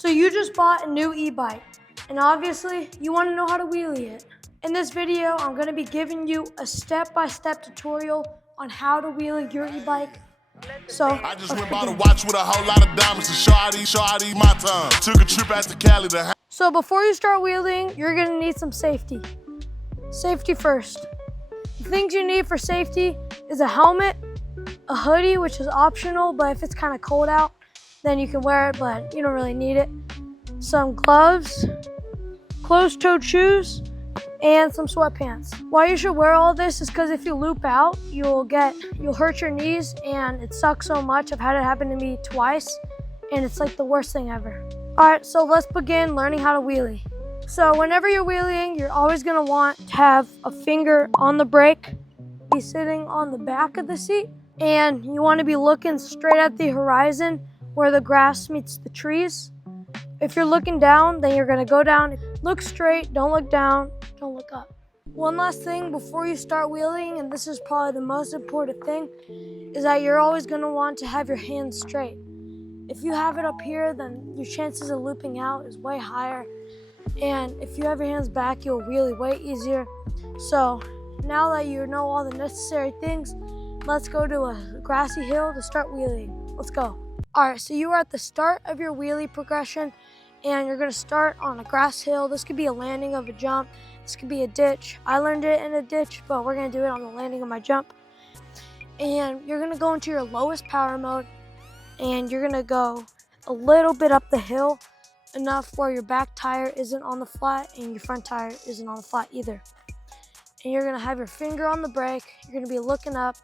So you just bought a new e-bike, and obviously you want to know how to wheelie it. In this video, I'm going to be giving you a step-by-step tutorial on how to wheelie your e-bike. So I just went by the watch with a whole lot of diamonds to show how these my time. Took a trip out to Cali to. So before you start wheeling, you're going to need some safety. Safety first. The things you need for safety is a helmet, a hoodie, which is optional, but if it's kind of cold out, then you can wear it, but you don't really need it. Some gloves, closed-toed shoes, and some sweatpants. Why you should wear all this is because if you loop out, you'll hurt your knees, and it sucks so much. I've had it happen to me twice, and it's like the worst thing ever. All right, so let's begin learning how to wheelie. So whenever you're wheeling, you're always gonna want to have a finger on the brake, be sitting on the back of the seat, and you wanna be looking straight at the horizon where the grass meets the trees. If you're looking down, then you're gonna go down. Look straight, don't look down, don't look up. One last thing before you start wheeling, and this is probably the most important thing, is that you're always gonna want to have your hands straight. If you have it up here, then your chances of looping out is way higher. And if you have your hands back, you'll wheelie way easier. So now that you know all the necessary things, let's go to a grassy hill to start wheeling. Let's go. All right, so you are at the start of your wheelie progression, and you're gonna start on a grass hill. This could be a landing of a jump. This could be a ditch. I learned it in a ditch, but we're gonna do it on the landing of my jump. And you're gonna go into your lowest power mode, and you're gonna go a little bit up the hill, enough where your back tire isn't on the flat and your front tire isn't on the flat either. And you're gonna have your finger on the brake, you're gonna be looking up,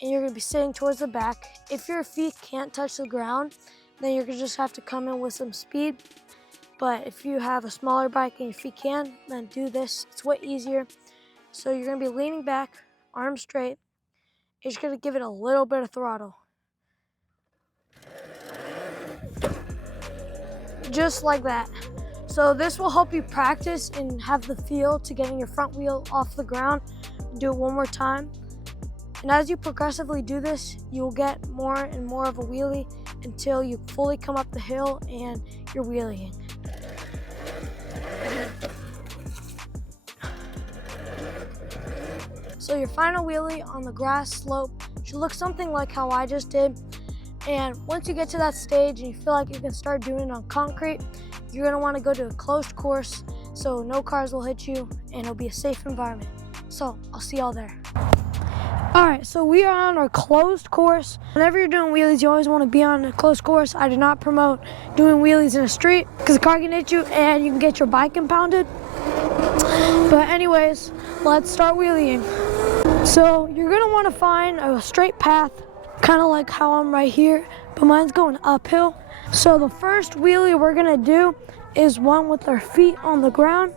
and you're gonna be sitting towards the back. If your feet can't touch the ground, then you're gonna just have to come in with some speed. But if you have a smaller bike and your feet can, then do this. It's way easier. So you're gonna be leaning back, arms straight. You're just gonna give it a little bit of throttle. Just like that. So this will help you practice and have the feel to getting your front wheel off the ground. Do it one more time. And as you progressively do this, you will get more and more of a wheelie until you fully come up the hill and you're wheeling. So your final wheelie on the grass slope should look something like how I just did. And once you get to that stage and you feel like you can start doing it on concrete, you're gonna wanna go to a closed course so no cars will hit you and it'll be a safe environment. So I'll see y'all there. All right, so we are on our closed course. Whenever you're doing wheelies, you always wanna be on a closed course. I do not promote doing wheelies in a street because a car can hit you and you can get your bike impounded. But anyways, let's start wheeling. So you're gonna wanna find a straight path, kind of like how I'm right here, but mine's going uphill. So the first wheelie we're gonna do is one with our feet on the ground.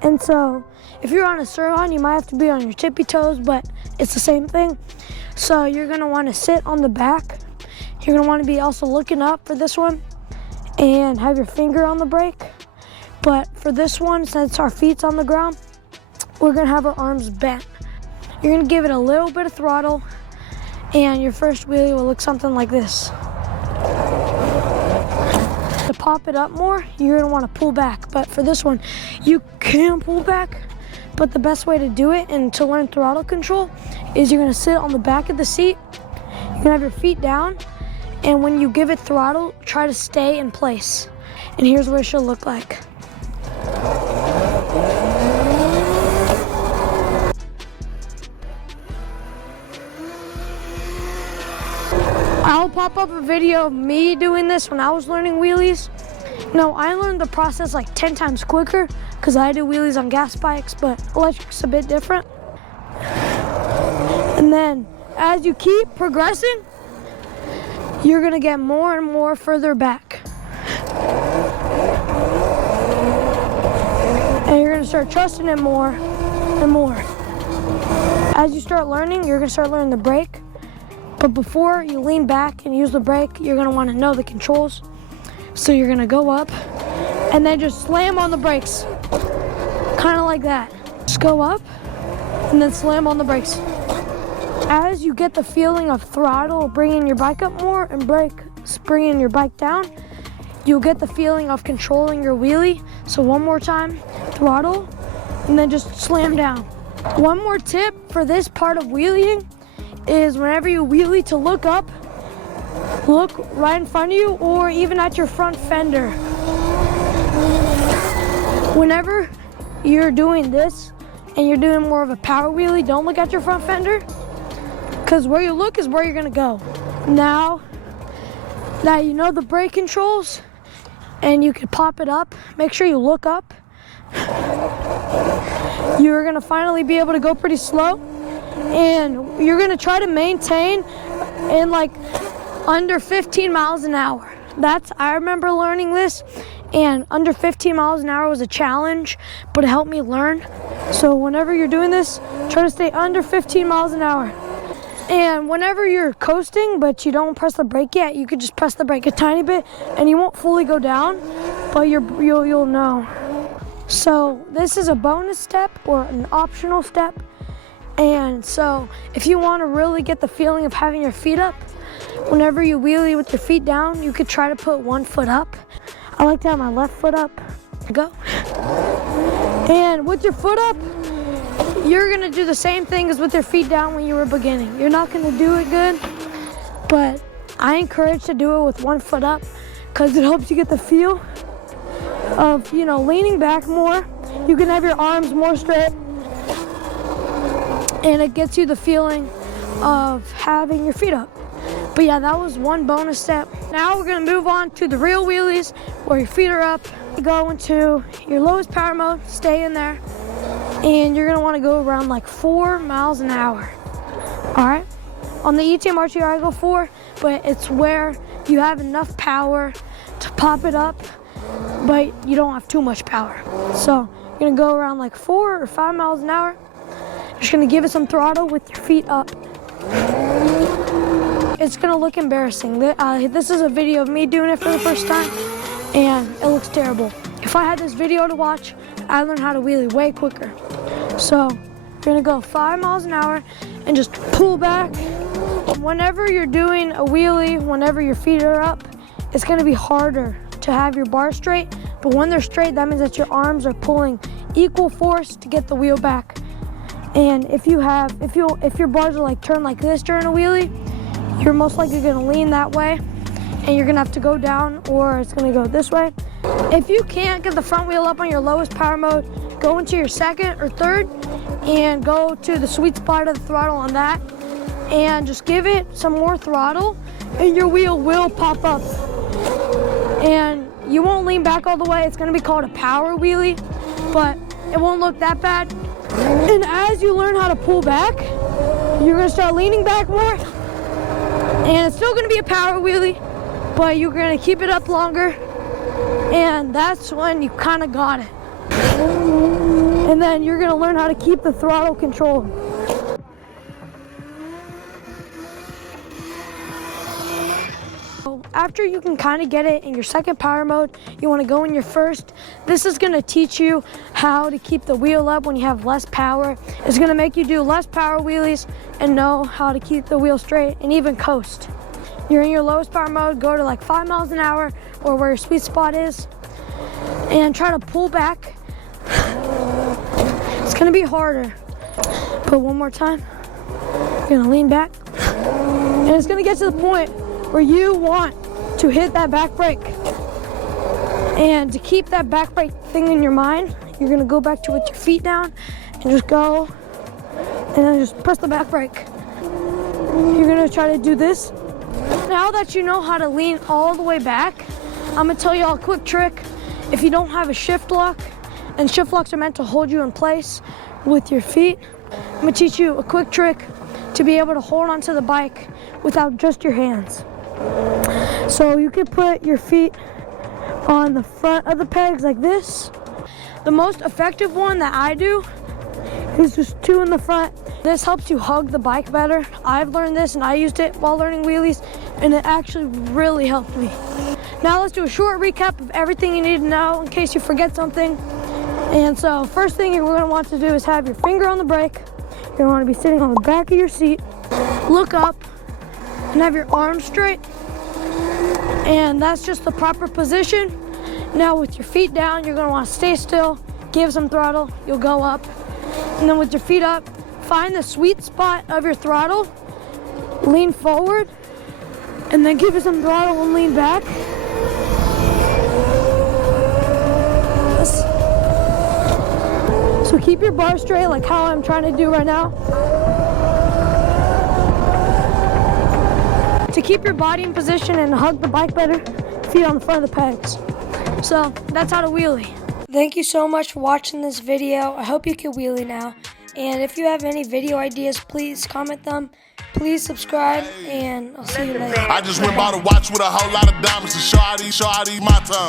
And so if you're on a sirloin, you might have to be on your tippy toes, but it's the same thing. So you're gonna wanna sit on the back. You're gonna wanna be also looking up for this one and have your finger on the brake. But for this one, since our feet's on the ground, we're gonna have our arms bent. You're gonna give it a little bit of throttle, and your first wheelie will look something like this. To pop it up more, you're gonna wanna pull back. But for this one, you can pull back, but the best way to do it and to learn throttle control is you're gonna sit on the back of the seat, you're gonna have your feet down, and when you give it throttle, try to stay in place. And here's what it should look like. I'll pop up a video of me doing this when I was learning wheelies. No, I learned the process like 10 times quicker because I do wheelies on gas bikes, but electric's a bit different. And then as you keep progressing, you're gonna get more and more further back. And you're gonna start trusting it more and more. As you start learning, you're gonna start learning the brake. But before you lean back and use the brake, you're gonna wanna know the controls. So you're gonna go up and then just slam on the brakes. Kinda like that. Just go up and then slam on the brakes. As you get the feeling of throttle bringing your bike up more and brake bringing your bike down, you'll get the feeling of controlling your wheelie. So one more time, throttle, and then just slam down. One more tip for this part of wheeling is whenever you wheelie to look up, look right in front of you or even at your front fender. Whenever you're doing this and you're doing more of a power wheelie, don't look at your front fender, because where you look is where you're gonna go. Now that you know the brake controls and you can pop it up, make sure you look up. You're gonna finally be able to go pretty slow, and you're gonna try to maintain in like under 15 miles an hour. I remember learning this, and under 15 miles an hour was a challenge, but it helped me learn. So whenever you're doing this, try to stay under 15 miles an hour. And whenever you're coasting, but you don't press the brake yet, you could just press the brake a tiny bit, and you won't fully go down, but you'll know. So this is a bonus step or an optional step. And so if you want to really get the feeling of having your feet up, whenever you wheelie with your feet down, you could try to put one foot up. I like to have my left foot up. Go. And with your foot up, you're gonna do the same thing as with your feet down when you were beginning. You're not gonna do it good, but I encourage to do it with one foot up because it helps you get the feel of, leaning back more. You can have your arms more straight, and it gets you the feeling of having your feet up. But yeah, that was one bonus step. Now we're gonna move on to the real wheelies where your feet are up. You go into your lowest power mode, stay in there, and you're gonna wanna go around like 4 miles an hour. All right? On the ETM RTR, I go 4, but it's where you have enough power to pop it up, but you don't have too much power. So you're gonna go around like 4 or 5 miles an hour. You're just gonna give it some throttle with your feet up. It's gonna look embarrassing. This is a video of me doing it for the first time, and it looks terrible. If I had this video to watch, I'd learn how to wheelie way quicker. So you're gonna go 5 miles an hour and just pull back. Whenever you're doing a wheelie, whenever your feet are up, it's gonna be harder to have your bars straight. But when they're straight, that means that your arms are pulling equal force to get the wheel back. And if your bars are like turned like this during a wheelie, you're most likely gonna lean that way, and you're gonna have to go down, or it's gonna go this way. If you can't get the front wheel up on your lowest power mode, go into your second or third and go to the sweet spot of the throttle on that, and just give it some more throttle, and your wheel will pop up. And you won't lean back all the way. It's gonna be called a power wheelie, but it won't look that bad. And as you learn how to pull back, you're gonna start leaning back more, and it's still gonna be a power wheelie, but you're gonna keep it up longer, and that's when you kind of got it. And then you're gonna learn how to keep the throttle controlled. After you can kind of get it in your second power mode, you want to go in your first. This is going to teach you how to keep the wheel up when you have less power. It's going to make you do less power wheelies and know how to keep the wheel straight and even coast. You're in your lowest power mode, go to like 5 miles an hour or where your sweet spot is, and try to pull back. It's going to be harder, but one more time. You're going to lean back, and it's going to get to the point where you want to hit that back brake. And to keep that back brake thing in your mind, you're gonna go back to with your feet down and just go, and then just press the back brake. You're gonna try to do this. Now that you know how to lean all the way back, I'm gonna tell you all a quick trick. If you don't have a shift lock, and shift locks are meant to hold you in place with your feet, I'm gonna teach you a quick trick to be able to hold onto the bike without just your hands. So you can put your feet on the front of the pegs like this. The most effective one that I do is just 2 in the front. This helps you hug the bike better. I've learned this and I used it while learning wheelies, and it actually really helped me. Now let's do a short recap of everything you need to know in case you forget something. And so first thing you're going to want to do is have your finger on the brake. You're going to want to be sitting on the back of your seat. Look up and have your arms straight. And that's just the proper position. Now with your feet down, you're gonna wanna stay still, give some throttle, you'll go up. And then with your feet up, find the sweet spot of your throttle, lean forward, and then give it some throttle and lean back. So keep your bar straight like how I'm trying to do right now. To keep your body in position and hug the bike better, feet on the front of the pegs. So that's how to wheelie. Thank you so much for watching this video. I hope you can wheelie now. And if you have any video ideas, please comment them. Please subscribe, and I'll see you later. I just went by the watch with a whole lot of diamonds, and shawty my time.